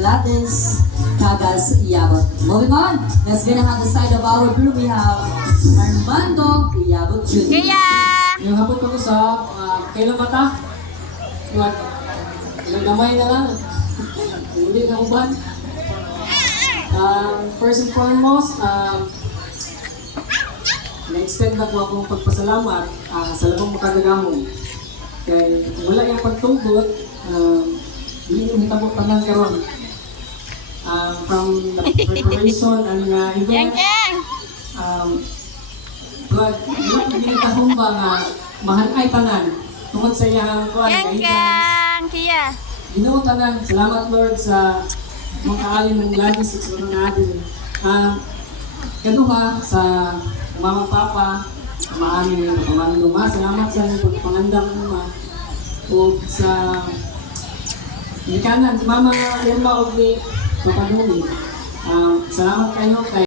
Gladys Cagas Iyabot. Moving on, let's get on the side of our group. We have Armando Iyabot Jr. Kaya! Yung hapon ko sa kailan mata? Ilang gamay na lang. Hindi na uban. First and foremost, na-extend na po akong pagpasalamat sa labang makagagamong. Kaya wala yung pagtugot, hindi yung hitabo tanan karon. From the preparation and event, God, wala ko ginitahong ba nga mahanay tanan tungod sa iyang kuwan, Gang! Kaya! Ginoo tanan, salamat Lord sa mga kaalin ng Gladys sa sunod natin. Kaduha sa mama papa, maami pamandong salamat sa inyong pagpangandam mo o sa nikanan, si Mama Irma og ni Papadumi. Salamat kayo kay